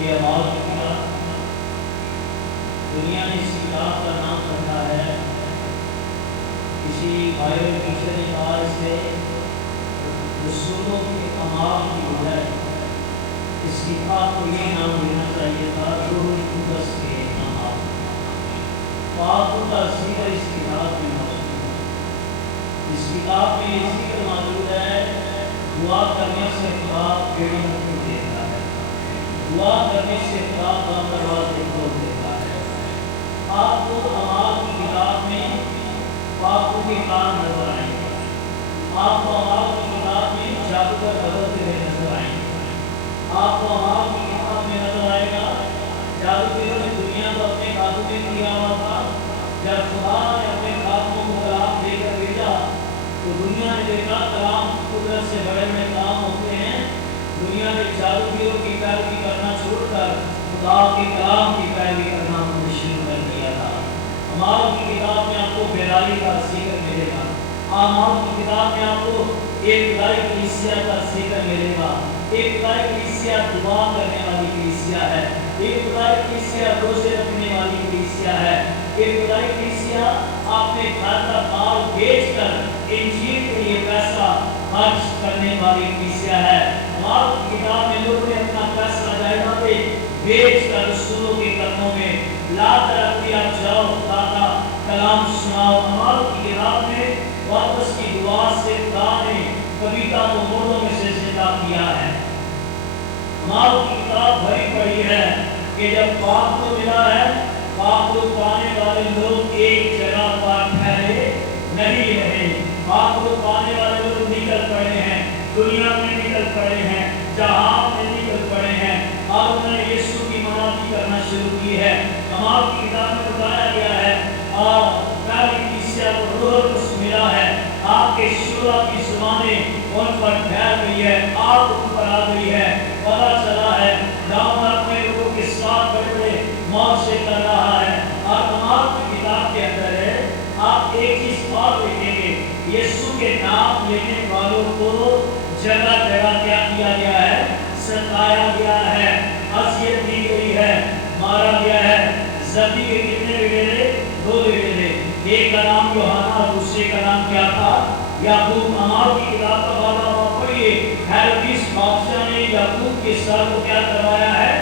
یہ اعمال کی کتاب، دنیا نے اس کتاب کا نام رکھا ہے، کسی وائرل ٹیچر نے کہا اسے رسولوں کے اعمال کی بجائے اس کتاب کو یہ نام دینا چاہیے تھا روح القدس کے اعمال۔ پاک کا ذکر اس کتاب میں موجود ہے۔ اس کتاب میں یہ ذکر موجود ہے، دعا کرنے سے خدا پیڑی کو دیتا ہے، دعا کرنے سے خدا بند دروازے کو دیتا ہے۔ آپ کو اعمال کی کتاب میں پاکوں کے کام نظر آئیں گے، آپ کو اعمال کی کتاب میں جادوگر بدلتے ہوئے نظر آئیں گے، آپ کو اعمال کی کتاب میں نظر آئے گا جادوگروں نے دنیا کو اپنے قابو میں کیا ہوا تھا۔ جب خدا نے اپنے خاتموں کو کلام دے کر بھیجا تو دنیا نے دیکھا کلام قدرت سے بڑے بڑے کام ہوتے ہیں، دنیا نے جادوگروں کی پیروی کرنا چھوڑ کر خدا کے کلام کی پیروی کرنا شروع کر دیا تھا۔ اعمال کی کتاب میں آپ کو بیداری کا ذکر ملے گا، اعمال کی کتاب میں آپ کو ایک ابتدائی کلیسیا کا ذکر ملے گا۔ ایک ابتدائی کلیسیا دعا کرنے والی کلیسیا ہے، ایک ابتدائی کلیسیا روزے رکھنے والی کلیسیا ہے، ایک ابتدائی کلیسیا اپنے گھر کا مال بیچ کر انجیل کے لیے پیسہ خرچ کرنے والی کلیسیا ہے۔ اعمال کی کتاب میں لوگوں نے اپنا پیسہ جائیداد بیچ کر رسولوں کے قدموں میں لا کر اپنی آپ جاؤ خدا کا کلام سناؤ۔ اعمال کی کتاب میں واپس کی دعا سے خدا نے کبیتا کو مردوں میں سے زندہ کیا ہے۔ اعمال کی کتاب بھری پڑی ہے کہ جب پاک کو ملا ہے، پاک کو پانے والے لوگ ایک جگہ پر ٹھہرے نہیں رہے، پاک کو پانے والے لوگ نکل پڑے ہیں، دنیا میں نکل پڑے ہیں، جہان میں نکل پڑے ہیں، اور انہوں نے یسوع کی منادی کرنا شروع کی ہے۔ اعمال کی کتاب میں بتایا گیا ہے اور پہلی کلیسیا کو روح القدس ملا ہے، آپ کے شورا کی زبانیں ان پر ٹھہر گئی ہے، آپ ان پر آ گئی ہے، پتہ چلا ہے داؤد اپنے لوگوں کے ساتھ بڑے بڑے موت سے کر رہا ہے۔ اور اعمال کی کتاب کے اندر ہے آپ ایک چیز اور دیکھیں گے، یسوع کے نام لینے والوں کو جگہ جگہ کیا کیا گیا ہے، ستایا گیا ہے، اذیت دی گئی ہے، مارا گیا ہے۔ زبدی کے کتنے بیٹے تھے؟ 2 بیٹے تھے، ایک کا نام یوحنا اور دوسرے کا نام کیا تھا؟ یعقوب۔ اعمال کی کتاب کا باب پڑھیے، ہیروڈس بادشاہ نے یعقوب کے سر کو کیا کروایا ہے؟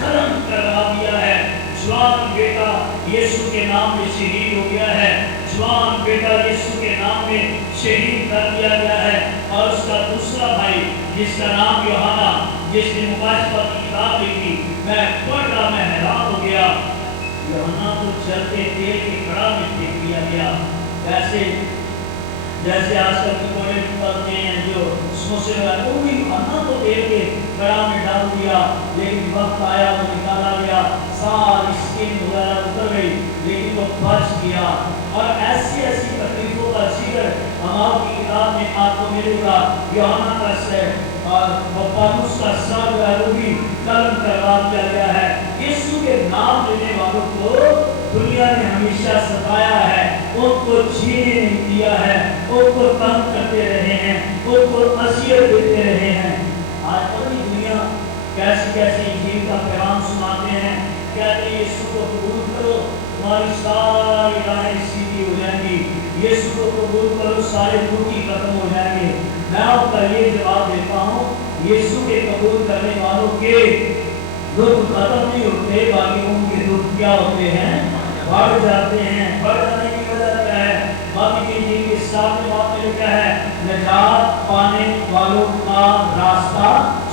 ختم کروا دیا ہے۔ جوان بیٹا یسوع کے نام میں شہید ہو گیا ہے، جوان بیٹا یسوع کے نام میں شہید کر دیا گیا ہے۔ اور اس کا دوسرا بھائی جس کا نام یوحنا، جس نے مکاشفہ کی کتاب لکھی، میں پڑھ رہا میں حیران ہو گیا، یوحنا کو جلتے تیل کے کڑا میں پھینک دیا گیا۔ جیسے آج کل کی بڑے نکلتے ہیں جو سوچے لگا وہ بھی یوحنا کو تیل کے کڑا میں ڈال دیا، لیکن وقت آیا وہ نکالا گیا، ساری اسکن وغیرہ اتر گئی لیکن وہ بچ گیا۔ اور ایسی ایسی تکلیفوں کا ذکر اعمال کی کتاب میں آپ کو ملے گا۔ یوحنا کا سر اور پولس کا سر وہ بھی قلم کروا دیا گیا ہے۔ یسوع کے نام لینے والوں کو دنیا نے ہمیشہ ستایا ہے، ان کو جینے نہیں دیا ہے، ان کو تنگ کرتے رہے ہیں، ان کو اذیت دیتے رہے ہیں۔ آج پوری دنیا کیسی کیسی انجیل کا پیغام سناتے ہیں، کہتے ہیں یسوع کو قبول کرو تمہاری ساری راہیں سیدھی ہو جائیں گی، یسوع کو قبول کرو سارے دکھی ختم ہو جائیں گے۔ میں آپ کا یہ جواب دیتا ہوں، یسوع کے قبول کرنے والوں کے دکھ ختم نہیں ہوتے، باقی ان کے دکھ کیا ہوتے ہیں؟ بڑھ جاتے ہیں۔ بڑھ جانے کی وجہ کیا ہے؟ باقی کی انجیل کے سامنے بات میں لکھا ہے نجات پانے والوں کا راستہ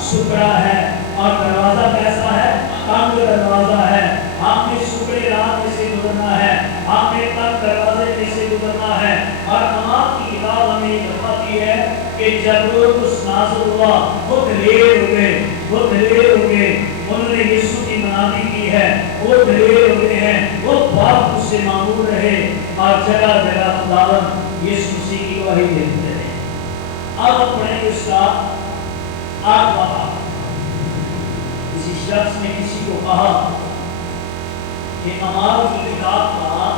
سکڑا ہے اور دروازہ کیسا ہے؟ تنگ دروازہ ہے۔ ہم نے سکڑے راہ میں سے گزرنا ہے، ہم نے تنگ دروازے میں سے گزرنا ہے۔ اور اعمال کی کتاب ہمیں یہ بتاتی ہے کہ جب لوگ اس نازل ہوا وہ دلیر ہو گئے، وہ دلیر ہو گئے، انہوں نے یسوع کی منادی کی ہے، وہ دلیر ہو گئے ہیں، وہ بہت اس سے معمول رہے اور جگہ جگہ خداوند یسوع مسیح کی گواہی دیتے رہے۔ اب پڑھیں گے اس کا 8واں باب۔ کسی شخص نے کسی کو کہا کہ اعمال کی کتاب کا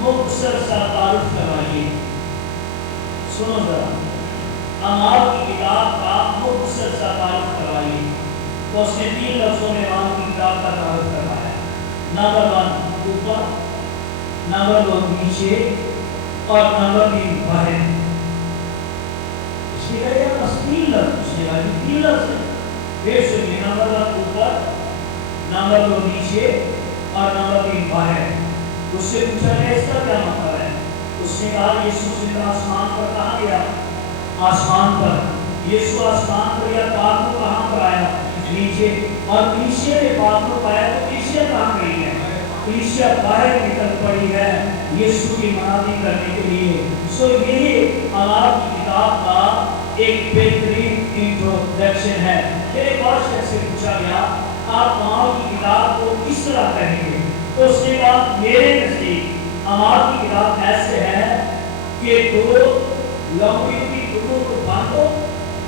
مختصر سا تعارف کروائیے۔ سنو ذرا، اعمال کی کتاب کا مختصر سا تعارف کروائیے۔ تو اس نے 3 لفظوں میں امام کی کتاب کا تعارف کروایا. نمبر 1 اوپر، نمبر 2 نیچے، اور نمبر 3 باہر. اس نے کہا بس 3 لفظ، اس نے کہا 3 لفظ ہے. پھر سنیے، نمبر 1 اوپر، نمبر 2 نیچے، اور نمبر 3 باہر. اس سے پوچھا کہ اس کا کیا مطلب ہے؟ اس نے کہا یسوع زندہ آسمان پر کہاں گیا؟ آسمان پر. یسوع آسمان پر یا پاک کو کہاں پر آیا؟ نیچے. اور نیچے میں پاک کو پایا تو نیچے کہاں گئی ہے؟ نیچے باہر نکل پڑی ہے یسوع کی منادی کرنے کے لیے. سو یہ اعمال کی کتاب کا ایک بہترین انٹروڈکشن ہے. پھر ایک اور شخص سے پوچھا گیا آپ اعمال کی کتاب کو کس طرح کہیں گے؟ تو اس نے کہا میرے نزدیک اعمال کی کتاب ایسے ہے کہ 2 لوگوں کی ٹکڑوں کو باندھو،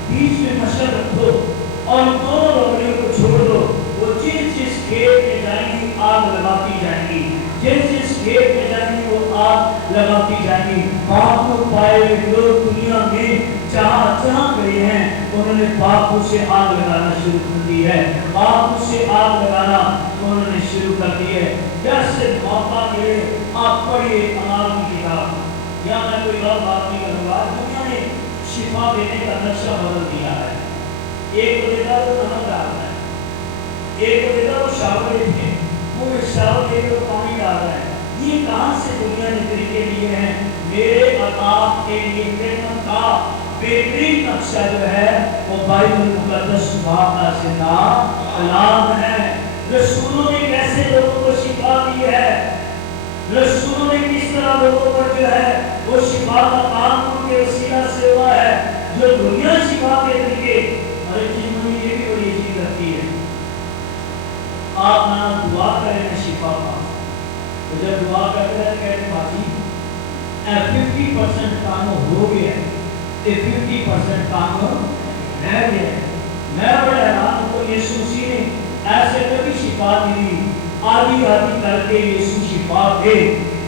بیچ میں مشرق رکھو اور دونوں لوگوں کو چھوڑ دو. وہ جس کھیت میں جائیں گی آگ لگاتی جائیں گی، جس کھیت میں جائیں گی وہ آگ لگاتی جائیں گی. پاک کو پائے ہوئے لوگ دنیا میں جہاں جہاں گئے ہیں انہوں نے پاک سے آگ لگانا شروع کر دی ہے. پاک سے آگ لگانا انہوں نے شروع کر دی ہے. جیسے موقع ملے آپ پڑھیے اعمال کی کتاب. یا میں کوئی اور بات نہیں کروں گا. دنیا نے شفا دینے کا نقشہ بدل دیا ہے. ایک کو دیتا وہ نمک ڈالتا ہے، ایک کو دیتا وہ شاور ہے، وہ شاور دے کر پانی ڈال رہا ہے. یہ کہاں سے دنیا نے طریقے لیے ہیں؟ میرے اور آپ کے لیے خدمت کا بہترین نقشہ جو ہے وہ بائبل مقدس پاک کا زندہ کلام ہے. رسولوں نے کیسے لوگوں کو شفا دی ہے، رسولوں نے کس طرح لوگوں پر جو ہے وہ شفا کا کام ان کے وسیلہ سے ہوا ہے. جو دنیا شفا کے طریقے، اور ایک چیز مجھے یہ بھی بڑی عجیب لگتی ہے، آپ نہ دعا کریں میں شفا پاؤں. تو جب دعا کرتے ہیں کہتے باجی 50% کام ہو گیا ہے، 50% کام رہ گیا ہے. میں بڑا حیران ہوں تو یسوع مسیح نے ایسے کبھی شفا نہیں دی. آدھی آدھی کر کے یسوع شفا دے.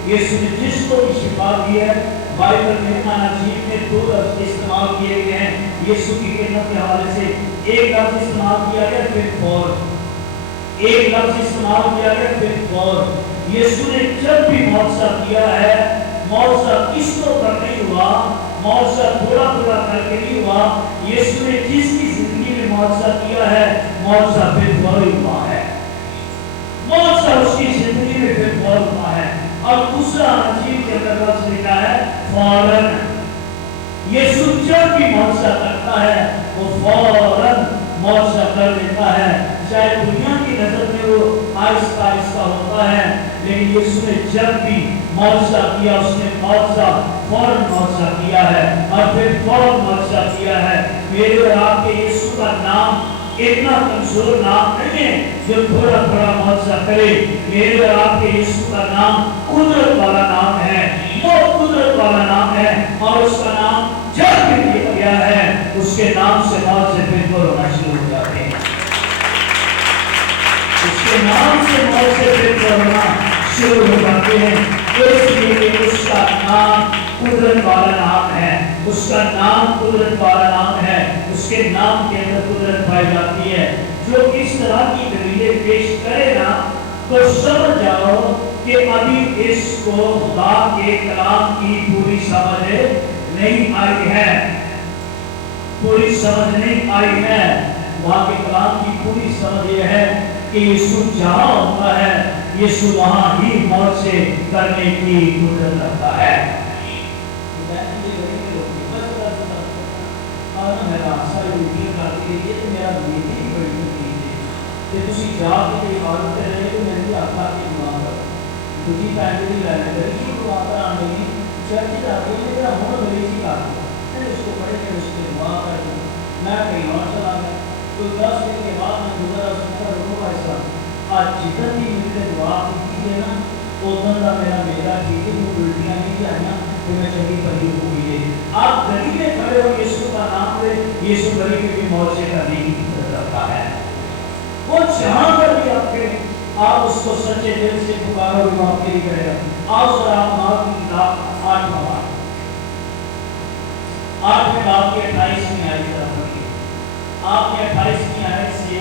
یسوع نے جس کو بھی شفا دی ہے، بائبل میں اناجیل میں 2 لفظ استعمال کیے گئے ہیں یسوع کی خدمت کے حوالے سے. ایک لفظ استعمال کیا گیا پھر فور، ایک لفظ استعمال کیا گیا پھر فور. یسوع نے جب بھی معجزہ کیا ہے، معجزہ کس کو کر نہیں ہوا، معجزہ تھوڑا تھوڑا کر کے نہیں ہوا. یسوع نے جس کی زندگی میں معجزہ کیا ہے، معجزہ پھر فوری ہوا ہے. معجزہ اس کی زندگی میں پھر فوری ہوا ہے. اور دوسرا انجیل کے اندر لفظ لکھا ہے فوراً. یسوع جب بھی معجزہ کرتا ہے وہ فوراً معجزہ کر دیتا ہے. چاہے دنیا کی نظر میں وہ آہستہ آہستہ ہوتا ہے، لیکن یسوع نے جب بھی معجزہ کیا اس نے معجزہ فوراً معجزہ کیا ہے اور پھر فوراً معجزہ کیا ہے. میرے اور آپ کے یسوع کا نام اتنا کمزور نام نہیں ہے جو تھوڑا تھوڑا معجزہ کرے. میرے اور آپ کے یسوع کا نام قدرت والا نام ہے، وہ قدرت والا نام ہے. اور اس کا نام جب بھی دیا گیا ہے اس کے نام سے معجزے پھر ہونا شروع ہو جاتے ہیں. اس کے نام سے معجزے پھر ہونا شروع ہو جاتے ہیں. اس لیے اس کا نام قدرت والا نام ہے. اس کا نام قدرت والا نام ہے. اس کے نام کے اندر قدرت پائی جاتی ہے. جو اس طرح کی دلیلیں پیش کرے نا تو سمجھ جاؤ کہ ابھی اس کو خدا کے کلام کی پوری سمجھ نہیں آئی ہے، پوری سمجھ نہیں آئی ہے. وہاں کے کلام کی پوری سمجھ یہ ہے کہ یسوع جہاں ہوتا ہے یسوع وہاں ہی معجزے کرنے کی قدرت رکھتا ہے. آج جتنا بھی مجھے دعا کیجیے نا اتنا کا میرا بیٹا ٹھیک ہے، وہ الٹیاں نہیں جائیں کہ میں چنگی پری ہوئی ہے. آپ گلی میں کھڑے ہو یسوع کا نام لے، یسوع گلی میں بھی معجزے کرنے کی قدرت رکھتا ہے. وہ جہاں پر بھی آپ کے آپ اس کو سچے دل سے پکارو گے وہ آپ کے لیے کرے گا. آؤ ذرا آپ ماں کی کتاب 8 باب کے 28 میں آئی ذرا پڑھیے. آپ کے 28 آیت سے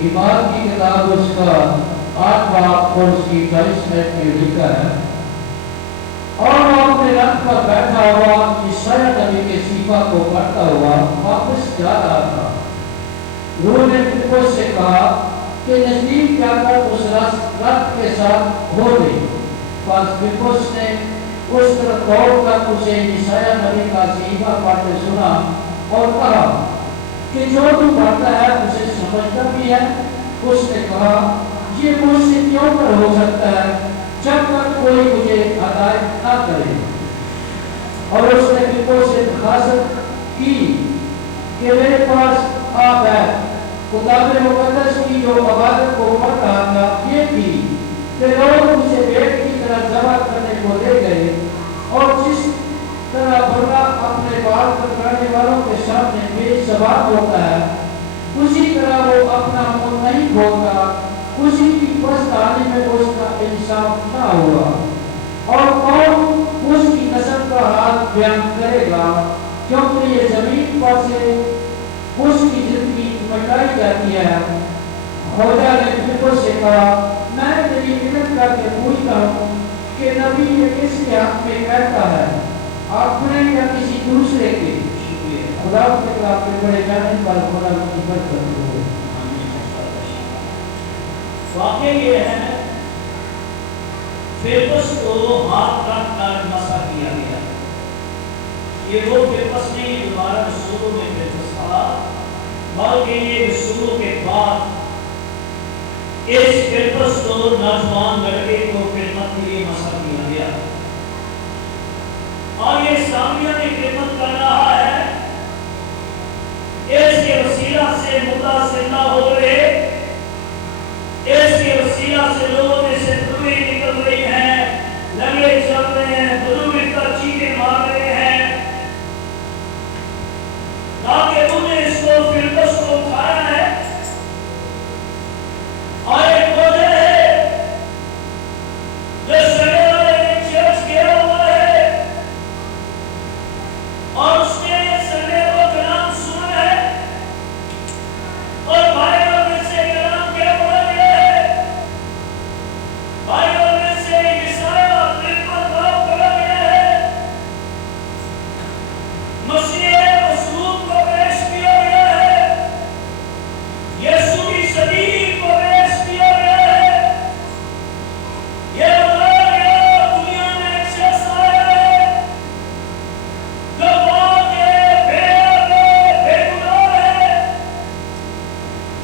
ایمان کی کتاب اس کا 8 باب اور اس کی 22 آیت میں لکھا ہے، اور وہ اپنے رتھ پر بیٹھا ہوا عیسیٰ نبی کے صیفہ کو پڑھتا ہوا واپس جا رہا تھا۔ روح نے فلپس سے کہا کہ نزدیک جا کر اس رتھ کے ساتھ ہو گئی۔ پس فلپس نے اس طرف دوڑ کر اسے عیسیٰ نبی کا صیفہ پڑھتے سنا اور کہا کہ جو تو پڑھتا ہے اسے سمجھتا بھی ہے؟ اس نے کہا یہ مجھ سے کیوں کر ہو سکتا ہے جب تک کوئی مجھے ہدایت نہ کرے۔ اور اس نے فلپس سے درخواست کی کہ میرے پاس آ بیٹھ۔ کتاب مقدس کی جو عبادت کو پڑھ رہا تھا یہ تھی کہ لوگ اسے بھیڑ کی طرح ذبح کرنے کو لے گئے، اور جس طرح بھلا اپنے بال کٹوانے والوں کے سامنے بے زبان ہوتا ہے، اسی طرح وہ اپنا منہ نہیں کھولتا، اسی کی پسدانی میں اس کا انصاف نہ ہوا۔ اور کون اس کی نسل کا حال بیان کرے گا، کیونکہ یہ زمین پر سے اس کی زندگی مٹائی جاتی ہے۔ خدا نے فلپس سے کہا میں تیری منت کر کے پوچھتا ہوں کہ نبی یہ کس کے حق میں کہتا ہے، اپنے یا کسی دوسرے کے؟ خدا کے کلام کے پڑھے جانے پر خدا کی برکت ہو۔ واقعہ یہ ہے فلپس کو ہاتھ رکھ کر مسح کیا گیا۔ یہ وہ فلپس نہیں دوبارہ رسولوں میں فلپس تھا، بلکہ یہ رسولوں کے بعد اس فلپس کو نوجوان لڑکے کو خدمت کے لیے مسح کیا گیا، اور یہ سامریہ میں خدمت کر رہا ہے۔ اس کے وسیلہ سے مردہ زندہ ہو رہے، اس کے وسیلہ سے لوگوں میں سے روحیں نکل رہی ہیں، لنگڑے چل رہے ہیں، بزرگ کا چیخیں مار رہے ہیں، تاکہ انہوں نے اس کو فلپس کو اٹھایا ہے۔ اور ایک وجہ ہے جو سڑے والے نے چرچ کیا ہوا ہے، اور اس نے سنڈے کو کلام سنا ہے، اور بائبل میں سے کلام کیا پڑھا گیا ہے، بائبل میں سے یسایا 53 باب پڑھا گیا ہے، مسیح مصلوب کو پیش کیا گیا ہے، یسوع کی صلیب کو پیش کیا گیا ہے، یہ بتایا گیا دنیا میں ایک شخص آیا ہے جو پاک ہے، بے حد ہے، بے گناہ ہے،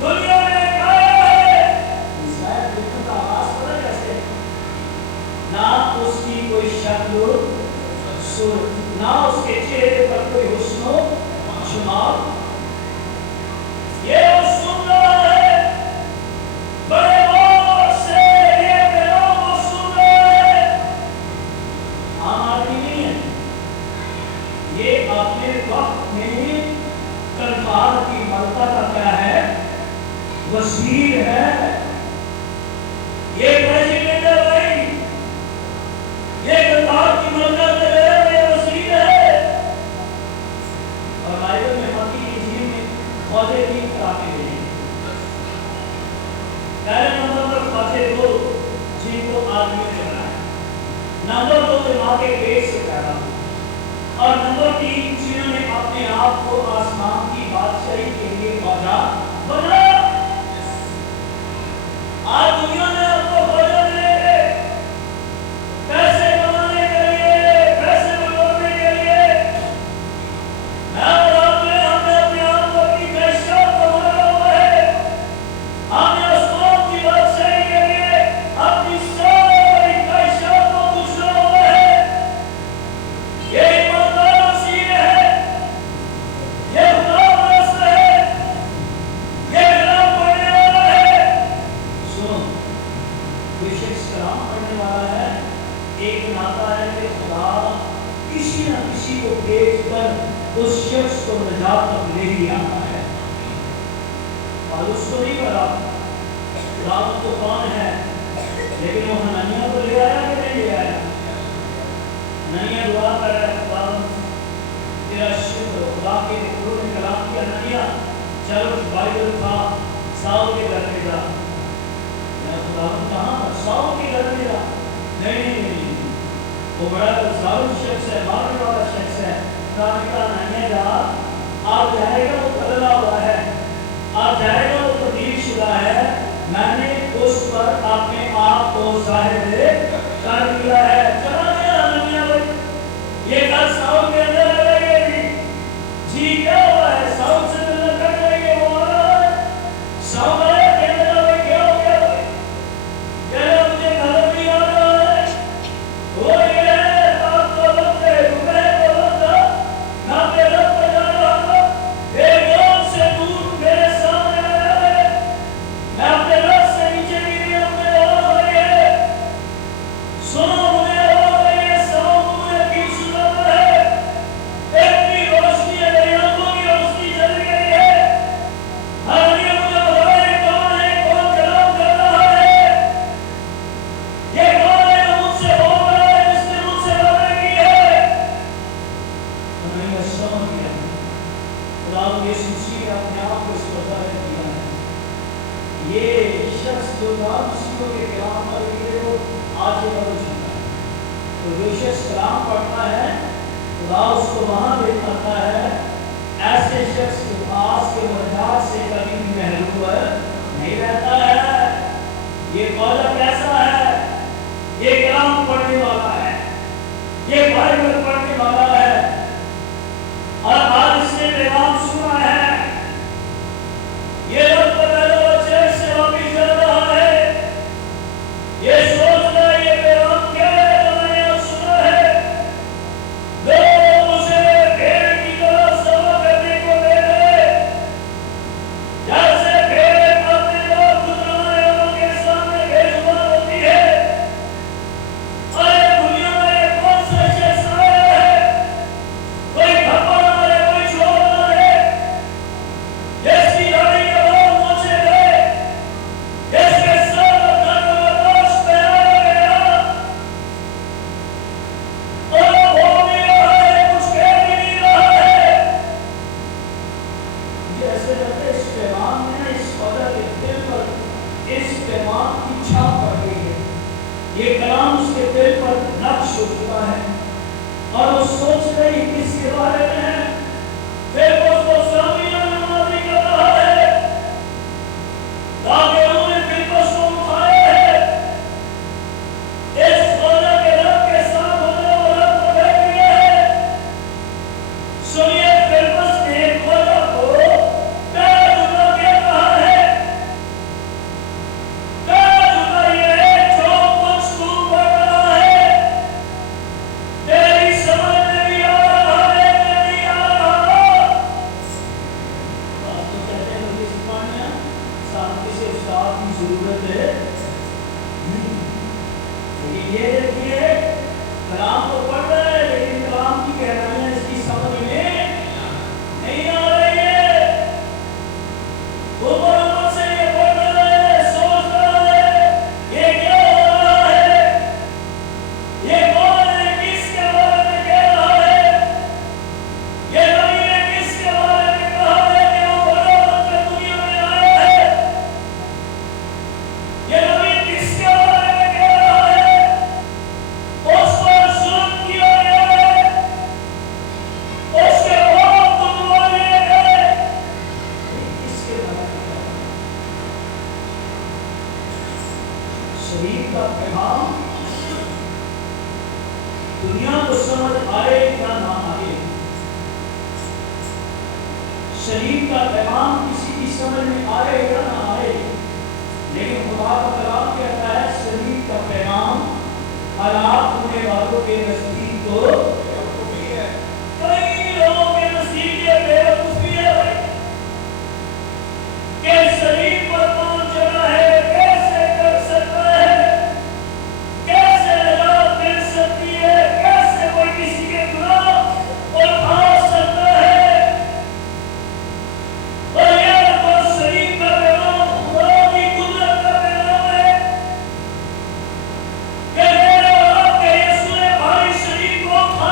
دنیا میں ایک آیا ہے۔ عیسیٰ بالکل کا آواز پڑا کیسے؟ نہ اس کی کوئی شکل و صورت، نہ اس کے چہرے پر کوئی حسن و جمال، یہ وہ سن رہا ہے بڑے غور سے، یہ بیان وہ سن رہا ہے، عام آدمی نہیں ہے، یہ اپنے وقت میں کلکار کی ملکہ کا کیا ہے، وزیر ہے، یہ پریزیڈنٹ ہے بھائی، یہ کلکار کی ملکہ کا ہے، وزیر ہے۔ اور بائبل میں متی کی انجیل میں خواجے 3 کراتے ہیں، پہلے نمبر پر خواجے 2 جن کو آدمیوں نے بنایا، نمبر 2 جو ماں کے پیٹ سے پیدا ہوئے، اور نمبر 3 جنہوں نے اپنے آپ کو آسمان کی بادشاہی کے لیے خواجہ بنایا۔ آج دنیا نے آپ کو خواجہ بنائے گے پیسے کمانے کے لیے، پیسے بٹورنے کے لیے۔ میں اور آپ نے ہم نے اپنے آپ کو اپنی خواہشات کو بنایا ہوا ہے، ہم نے آسمان کی بادشاہی کے لیے اپنی ساری خواہشات کو دوسرا ہوا ہے۔ یہ ایماندار مسیح ہے، یہ خدا پرست ہے، یہ کلام پڑھنے والا ہے۔ سنو، کوئی شخص کلام پڑھنے والا ہے، ایک ناتا ہے کہ خدا کسی نہ کسی کو بھیج کر اس شخص کو نجات تک لے ہی آتا ہے۔ پالوس کو نہیں پڑھا داؤد تو کون ہے، لیکن وہ حنانیہ کو لے آیا کہ نہیں لے آیا؟ حنانیہ دعا کر رہا ہے، خدا تیرا شکر، خدا کے روح نے کلام کیا، حنانیہ دیا چلو بائبل تھا ساؤ کے گھر میں جا کہاں ساؤ کے گھر میں جا نہیں وہ بڑا ظالم شخص ہے مارنے والا شخص ہے نہیں جا آپ جائے گا وہ بدلا ہوا ہے آپ جائے گا وہ تبدیل شدہ ہے میں نے اس پر اپنے آپ کو ظاہر کر دیا ہے چلا گیا دنیا بھائی یہ گھر ساؤ کے اندر لگے گی جی کیا ہوا ہے ساؤ سے ملنا کر رہے گے وہ آ رہا ہے ساؤ آیا کہ اندر کیا ہو گیا بھائی کہنا مجھے گھر بھی آ رہا ہے وہ یہ ہے آپ کو وقت ہے دوپہر کو وقت نہ پہ رب پر جا رہا تھا ایک گام سے دور میرے سامنے آیا ہے میں اپنے رب سے نیچے گری اپنے آواز آئی ہے سنو مجھے آواز آئی ہے ساؤ مجھے کیوں سنا ہے اتنی روشنی ہے میری آنکھوں کی روشنی جل گئی ہے ہر یہ مجھے بتائے کون ہے کون کلام کر رہا ہے یہ کون ہے جو مجھ سے بول رہا ہے جس نے مجھ سے باتیں کی ہے میں سمجھ گیا خدا یسوع مسیح نے اپنے آپ کو اس پر ظاہر کیا ہے یہ شخص جو تھا مسیحوں کے کلام پر لیے وہ آج یہ بدل چکا ہے تو جو شخص کلام پڑھتا ہے خدا اس کو وہاں بھیجتا ہے ایسے شخص کے پاس کے مرجات سے کبھی بھی محروم نہیں رہتا ہے یہ پودا کیسا ہے یہ کلام پڑھنے والا ہے یہ بائبل پڑھنے والا ہے اور آج اس نے پیغام سنا ہے یہ رب پہلے چرچ سے واپس جا رہا ہے یہ سوچ رہا ہے یہ پیغام کیا ہے جو میں نے آج سنا ہے لوگ اسے بھیڑ کی طرح سوا کرنے کو دے رہے جیسے بھیڑ اپنے لوگ گزرانے والوں کے سامنے بےزبان ہوتی ہے اور دنیا میں ایک کون سا شخص آیا ہے کوئی کھپا نہ رہے کوئی چھوڑ نہ رہے جس کی داڑھی کے بال موچے گئے جس کے سر پر دھن و تاج پہنایا گیا اور وہ بول نہیں رہا ہے کچھ کہہ بھی نہیں رہا ہے یہ ایسے لگتا ہے اس پیغام میں اس پودا کے دل پر اس پیغام کی چھاپ پڑ گئی ہے یہ کلام اس کے دل پر نقش ہو چکا ہے اور وہ سوچ رہی کس کے بارے میں ہے پھر وہ سامیہ نمازی کر رہا ہے تاکہ انہوں نے فلپس کو اٹھایا ہے اس پودا کے رب کے ساتھ ہونے والا کو بیٹھ گیا ہے سنیے فلپس نے پودا کو پیر جھکا کے کہا ہے پیر جھکائیے جو کچھ تو پڑھ رہا ہے تیری سمجھ میں بھی آ رہا ہے کہ نہیں آ رہا بات تو کہتے ہیں کہ سپاہیاں ساتھ کسی استاد کی ضرورت ہے لیکن یہ دیکھیے کلام تو پڑھ رہا ہے لیکن کلام کی گہرائیاں اس کی سمجھ میں نہیں آ رہی ہے اوپر اوپر سے یہ پڑھ رہا ہے سوچ رہا ہے یہ کیا ہو رہا ہے یہ کون ہے کس کے بارے میں کہہ رہا ہے یہ نبی نے کس کے بارے میں کہا ہے کہ وہ بڑا بن کر دنیا میں آیا ہے یہ نبی کس کے بارے میں کہہ رہا ہے اس پر ظلم کیا گیا ہے اس کے باپ کو دعا لیے گئے کس کے بارے میں کہہ رہا ہے شریف کا پیغام دنیا کو سمجھ آئے یا نہ آئے شریف کا پیغام کسی کی سمجھ میں آئے یا نہ آئے لیکن خدا کا کلام کہتا ہے شریف کا پیغام ہلاک ہونے والوں کے نزدیک تو کئی لوگوں کے نزدیک یہ بیوقوفی ہے بھائی کہ شریف پر کون چلا ہے کیسے کر سکتا ہے کیسے نجات مل سکتی ہے کیسے کوئی کسی کے گناہ اٹھا سکتا ہے اور یہ تو شریف کا پیغام خدا کی قدرت کا پیغام ہے کہ میرے آپ کے یسوع نے بھائی شریف کو اٹھا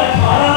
18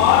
8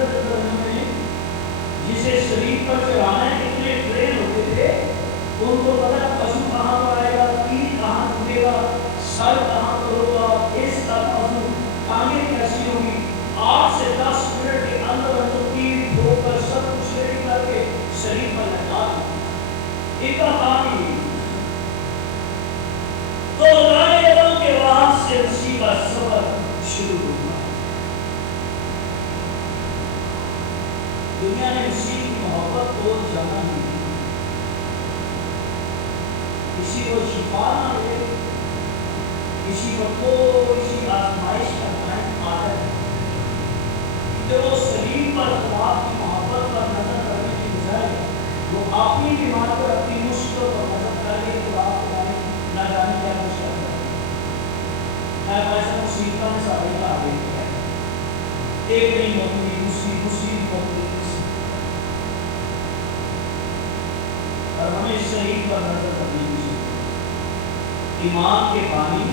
حضرت نے جسے شریف پر چڑھانا ہے اتنے ٹرین ہوتے تھے، ان کو پتا پشو کہاں پر آئے گا، تیر کہاں ٹوٹے گا، سر کہاں پر ہوگا، اس کا پشو ٹانگیں کیسی ہوگی، 8 سے 10 منٹ کے اندر تیر ٹھوک کر سب کچھ ریڈی کر کے شریف پر لٹا دیا۔ ان کا کام ہی تو لائے گا کہ وہاں سے مسیح کا سفر شروع ہوگا۔ دنیا نے مسیح کی محبت کو جانا نہیں، کسی کو شفا نہ ملے، کسی کو کوئی سی آزمائش کا ٹائم آ جائے، جب وہ صلیب پر خدا کی محبت پر نظر کرنے کی بجائے وہ اپنی بیماری پر اپنی مشکلوں پر نظر کر کے خدا کو نہ جانے کیا مشکل ہے۔ میں ایسا مصیبتوں نے سارے کا دیکھ ہے، ایک نہیں ہوتی مصیبت ہوتی، اور ہمیں صحیح پر نظر کرنی چاہیے۔ ایمان کے بانی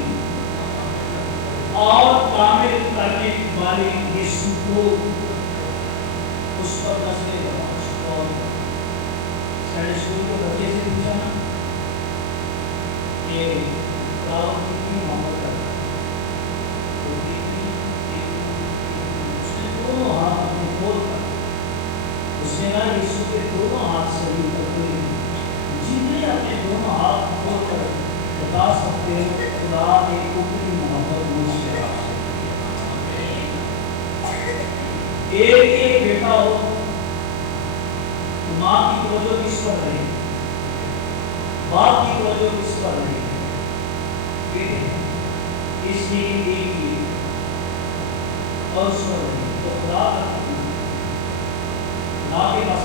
اور کامل کرنے والے یسوع کو اس پر نظر کرنا۔ اور سنڈے اسکول کے بچے سے پوچھا نا کہ خدا کتنی محبت کرتا ہے، اس نے دونوں ہاتھ اپنے کھول کر اس نے کہا یسوع کے دونوں ہاتھ صلیب پر کھولے، جتنے اپنے دونوں ہاتھ کھول کر بتا سکتے ہیں خدا نے اتنی محبت مجھ سے آپ سے۔ ایک بیٹا ہو تو ماں کی توجہ کس پر رہے، باپ کی توجہ کس پر رہے، بیٹے اس لیے ایک ہی اور اس پر رہے تو خدا کے پاس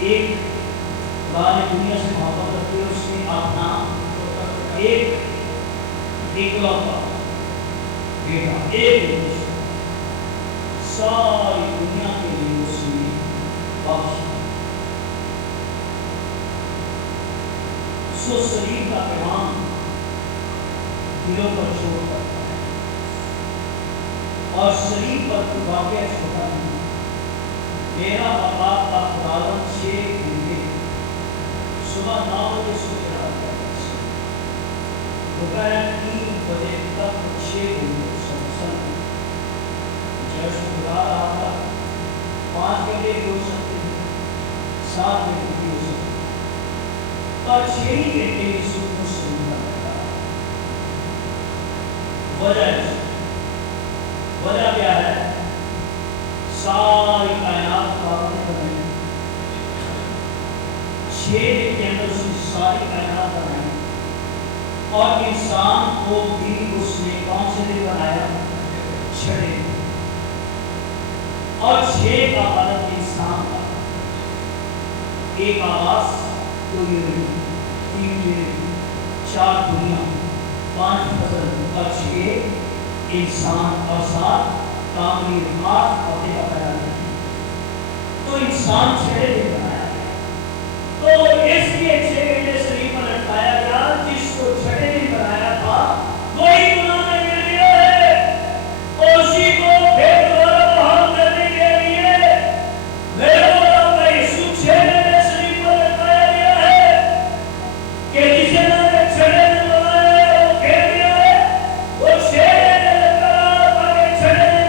ایک خدا نے دنیا سے محبت کرتے ہوئے اس نے اپنا ایک اکلوتا بیٹا ایک ساری دنیا کے لیے اس نے بخشا۔ سو صلیب کا پیغام دلوں پر چھوڑ کرتا ہے، اور صلیب پر کوئی واقعہ چھوٹا نہیں۔ میرا باپ کا خداوند 6 گھنٹے صبح 9 بجے سے چڑھا کرتا ہے، دوپہر 3 بجے تک 6 گھنٹے مسلسل چرچ میں بلا رہا تھا۔ 5 گھنٹے بھی ہو سکتے ہیں، 7 گھنٹے بھی ہو سکتے ہیں، پر 6 گھنٹے یسوع کو سنتا رہتا۔ وجہ کیا ہے؟ ساری کائنات پابند کرنے 6 دن کے اندر اس نے ساری کائنات بنائی، اور انسان کو بھی اس نے کون سے دن بنایا؟ 6 دن، اور 6 کا عدد انسان کا، ایک آواز، 2 یونٹ، 3 یونٹ، 4 دنیا، 5 فصل، اور 6 انسان، اور 7 کامل 8 ہوتے کا پیدا کریں۔ تو انسان 6 دن بنایا گیا، تو اس لیے 6 گھنٹے شریف پر لٹکایا گیا۔ جس کو 6 دن بنایا تھا وہی گناہ میں گر گیا ہے، اور اسی کو پھر دوبارہ بحال کرنے کے لیے میرے مولا کا یسوع 6 گھنٹے شریف پر لٹکایا گیا ہے کہ جسے میں نے 6 دن بنایا ہے وہ گر گیا ہے، وہ 6 گھنٹے لٹکایا تاکہ 6 دن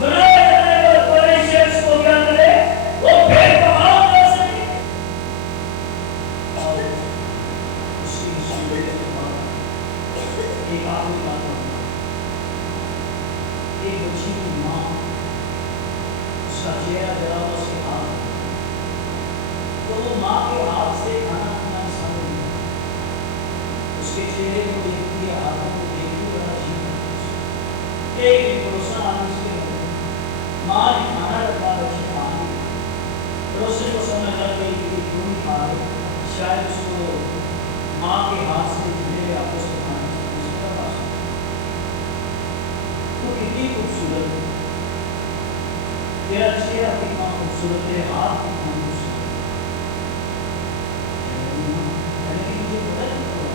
بنائے جانے پر پورے شخص کو کیا کرے، وہ پھر بحال کر سکے۔ اور اسی سورے کے بعد ایک آخری بات ہے، ایک بچی کی ماں، اس کا چہرہ جلا ہوا، اس کے ہاتھ، تو وہ ماں کے ہاتھ سے کھانا پینا پسند نہیں، اس کے چہرے کو دیکھتی ہے، ہاتھوں کو دیکھتی ہے، بڑا عجیب ہے۔ ایک پڑوسن آدمی اس کے گھر ماں نے کھانا رکھا، بچی کھا لی، پڑوسن کو سمجھ لگ گئی کہ کیوں نہیں کھا رہے، شاید اس کو ماں کے ہاتھ سے جلے ہوئے آپس کو کھانا چاہیے۔ تو کتنی خوبصورت ہے تیرا چہرہ، کتنا خوبصورت ہے، ہاتھ کتنا خوبصورت ہے، لیکن مجھے پتہ نہیں چلا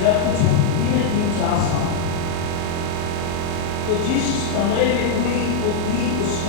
جب کچھ ہوتی ہے 3-4 سال، تو جس کمرے میں ہوئی وہ تھی اس